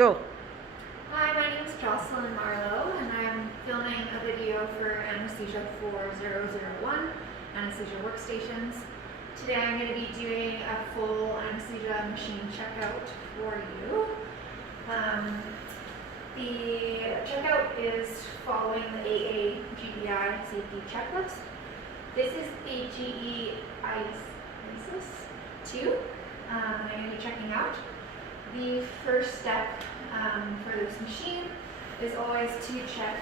Go. Hi, my name is Jocelyn Marlowe, and I'm filming a video for Anesthesia 4001, Anesthesia Workstations. Today I'm going to be doing a full anesthesia machine checkout for you. The checkout is following the GE safety checklist. This is the GE Aisys CS2 I'm going to be checking out. The first step for this machine is always to check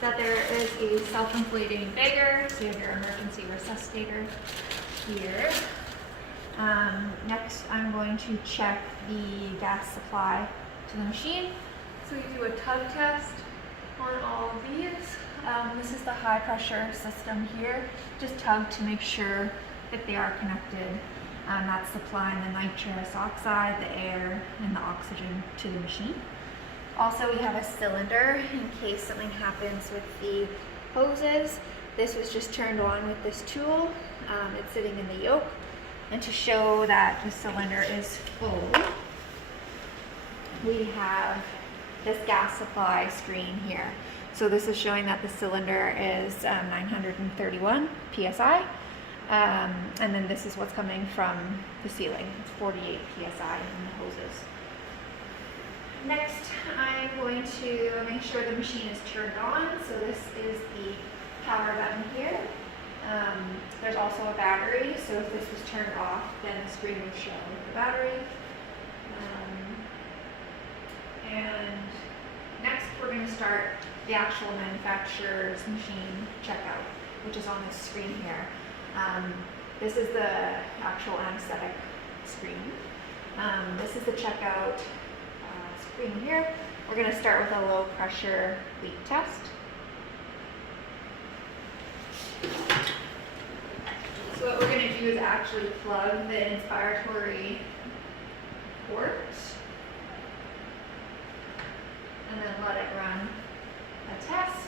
that there is a self-inflating bagger, so you have your emergency resuscitator here. Next, I'm going to check the gas supply to the machine. So we do a tug test on all of these. This is the high pressure system here. Just tug to make sure that they are connected. That's supplying the nitrous oxide, the air, and the oxygen to the machine. Also, we have a cylinder in case something happens with the hoses. This was just turned on with this tool. It's sitting in the yoke. And to show that the cylinder is full, we have this gas supply screen here. So this is showing that the cylinder is 931 psi. And then this is what's coming from the ceiling. It's 48 psi in the hoses. Next, I'm going to make sure the machine is turned on. So this is the power button here. There's also a battery, so if this was turned off, then the screen would show the battery. And next, we're going to start the actual manufacturer's machine checkout, which is on this screen here. This is the actual anesthetic screen. This is the checkout screen here. We're going to start with a low pressure leak test. So what we're going to do is actually plug the inspiratory port and then let it run a test.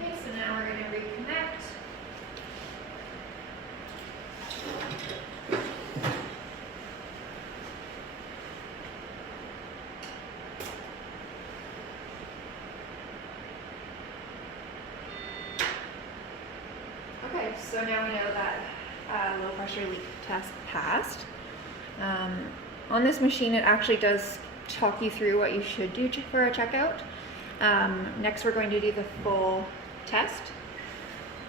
Okay, so now we're going to reconnect. Okay, so now we know that low pressure leak test passed. On this machine, it actually does talk you through what you should do for a checkout. Next, we're going to do the full test.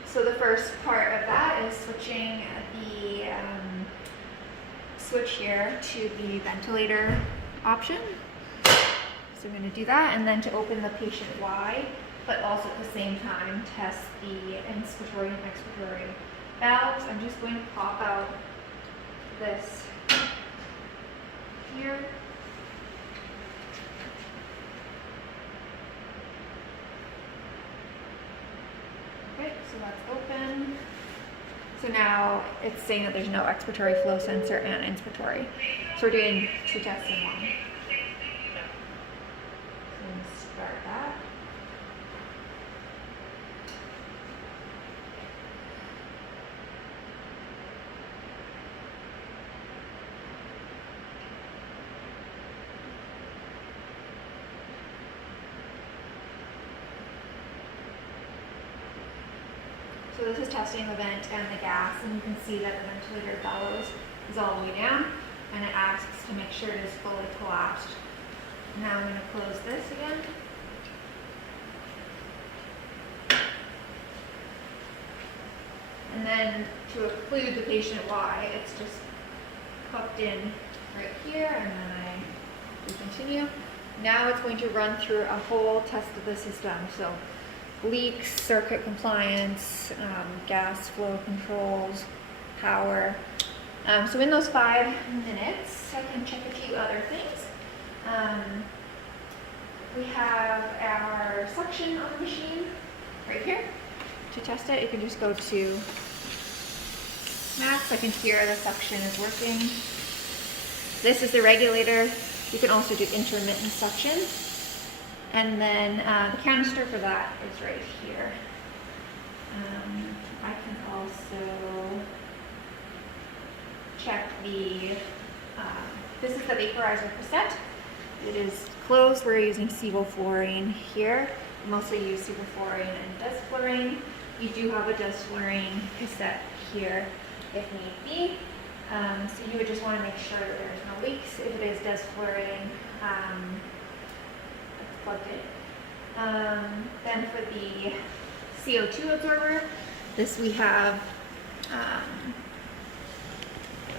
So the first part of that is switching the switch here to the ventilator option. So I'm going to do that, and then to open the patient Y, but also at the same time test the inspiratory and expiratory valves. I'm just going to pop out this here. Okay, so that's open. So now it's saying that there's no expiratory flow sensor and inspiratory. So we're doing two tests in one. So I'm going to start that. So this is testing the vent and the gas, and you can see that the ventilator bellows is all the way down, and it asks to make sure it is fully collapsed. Now I'm going to close this again. And then to occlude the patient Y, it's just hooked in right here, and then I continue. Now it's going to run through a whole test of the system. So leaks, circuit compliance, gas flow controls, power, So in those 5 minutes, I can check a few other things. We have our suction on the machine right here. To test it, you can just go to max. I can hear the suction is working. This is the regulator. You can also do intermittent suction. And then the canister for that is right here. I can also check the, this is the vaporizer cassette. It is closed. We're using sevoflurane here. We mostly use sevoflurane and desflurane. You do have a desflurane cassette here if need be. So you would just want to make sure that there's no leaks. If it is desflurane, it's plugged in. Then for the CO2 absorber, this we have, what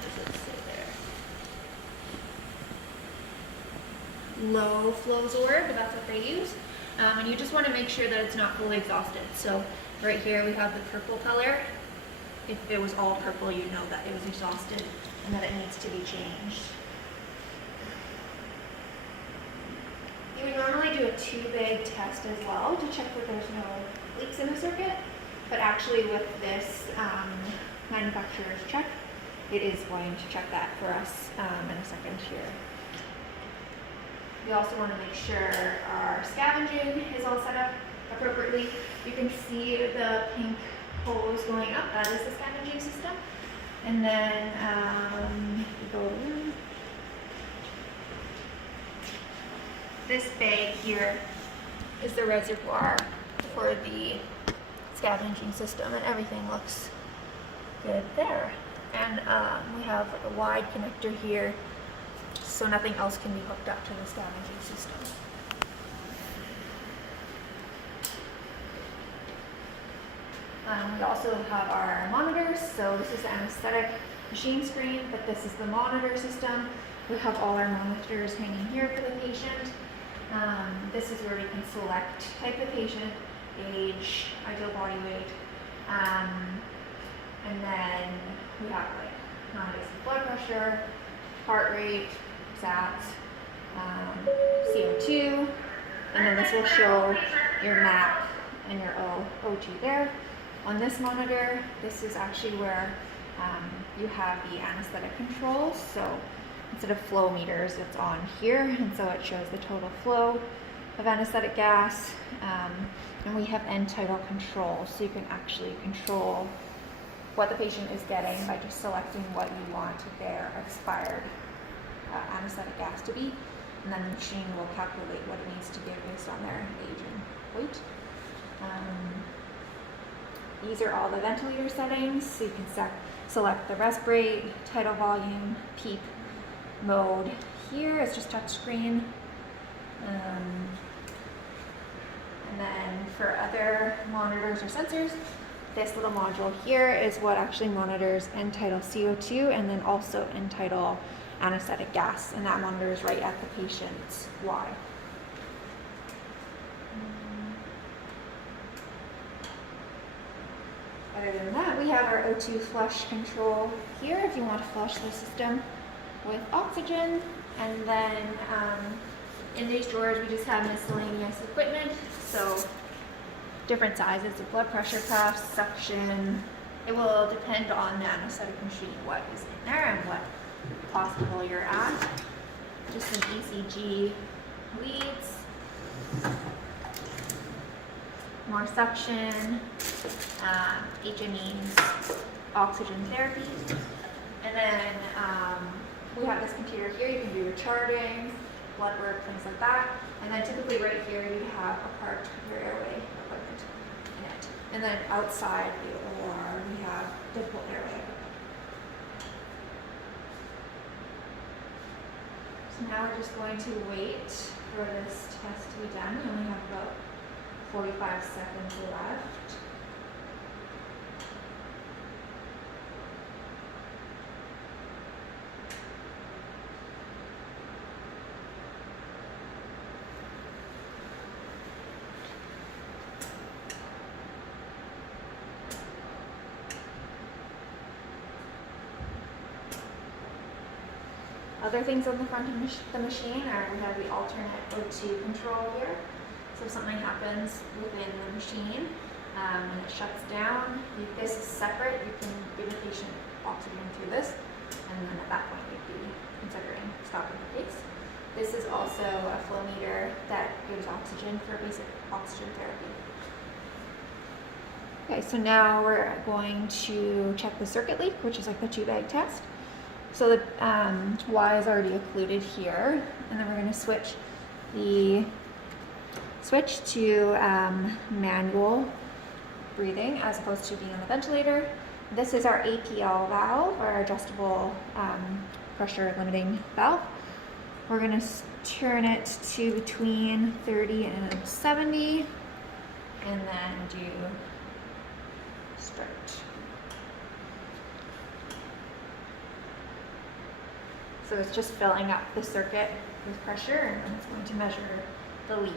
does it say there? Low flow absorb, that's what they use. And you just want to make sure that it's not fully exhausted. So right here we have the purple color. If it was all purple, you'd know that it was exhausted and that it needs to be changed. You would normally do a 2-bag test as well to check that there's no leaks in the circuit, but actually with this manufacturer's check, it is going to check that for us in a second here. We also want to make sure our scavenging is all set up appropriately. You can see the pink hose going up. That is the scavenging system. And then this bag here is the reservoir for the scavenging system, and everything looks good there. And we have like a wide connector here, so nothing else can be hooked up to the scavenging system. We also have our monitors. So this is the anesthetic machine screen, but this is the monitor system. We have all our monitors hanging here for the patient. This is where we can select type of patient, age, ideal body weight, and then we have like non-invasive blood pressure, heart rate, SATs, CO2, and then this will show your MAP and your O2 there. On this monitor, this is actually where you have the anesthetic controls. So instead of flow meters, it's on here, and so it shows the total flow of anesthetic gas. And we have end tidal control, so you can actually control what the patient is getting by just selecting what you want their expired anesthetic gas to be, and then the machine will calculate what it needs to give based on their age and weight. These are all the ventilator settings, so you can select the respirate, tidal volume, PEEP mode. Here is just touchscreen. And then for other monitors or sensors, this little module here is what actually monitors end tidal CO2 and then also end tidal anesthetic gas, and that monitors right at the patient's Y. Other than that, we have our O2 flush control here if you want to flush the system with oxygen. And then in these drawers, we just have miscellaneous equipment. So different sizes of blood pressure cuffs, suction. It will depend on the anesthetic machine what is in there and what hospital you're at. Just some ECG leads. More suction, HMEs, oxygen therapy. And then we have this computer here. You can do your charting, blood work, things like that. And then typically right here you have a part of your airway equipment in it. And then outside the OR we have difficult airway equipment. So now we're just going to wait for this test to be done. We only have about 45 seconds left. Other things on the front of the machine are we have the alternate O2 control here. So if something happens within the machine, when it shuts down, this is separate. You can give the patient oxygen through this, and then at that point you'd be considering stopping the case. This is also a flow meter that gives oxygen for basic oxygen therapy. Okay, so now we're going to check the circuit leak, which is like the 2-bag test. So the Y is already occluded here, and then we're going to switch to manual breathing as opposed to being on the ventilator. This is our APL valve, our adjustable pressure limiting valve. We're going to turn it to between 30 and 70, and then do start. So it's just filling up the circuit with pressure, and then it's going to measure the leak.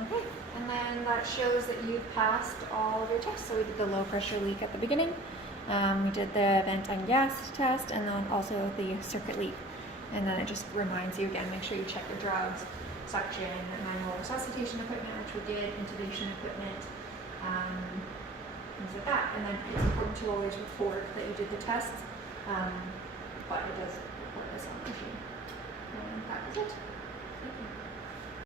Okay, and then that shows that you've passed all of your tests. So we did the low pressure leak at the beginning, we did the vent and gas test, and then also the circuit leak. And then it just reminds you again, make sure you check your drugs, suction, manual resuscitation equipment, which we did, intubation equipment, things like that. And then it's important to always report that you did the tests, but it does report this on the machine. And that was it. Thank you.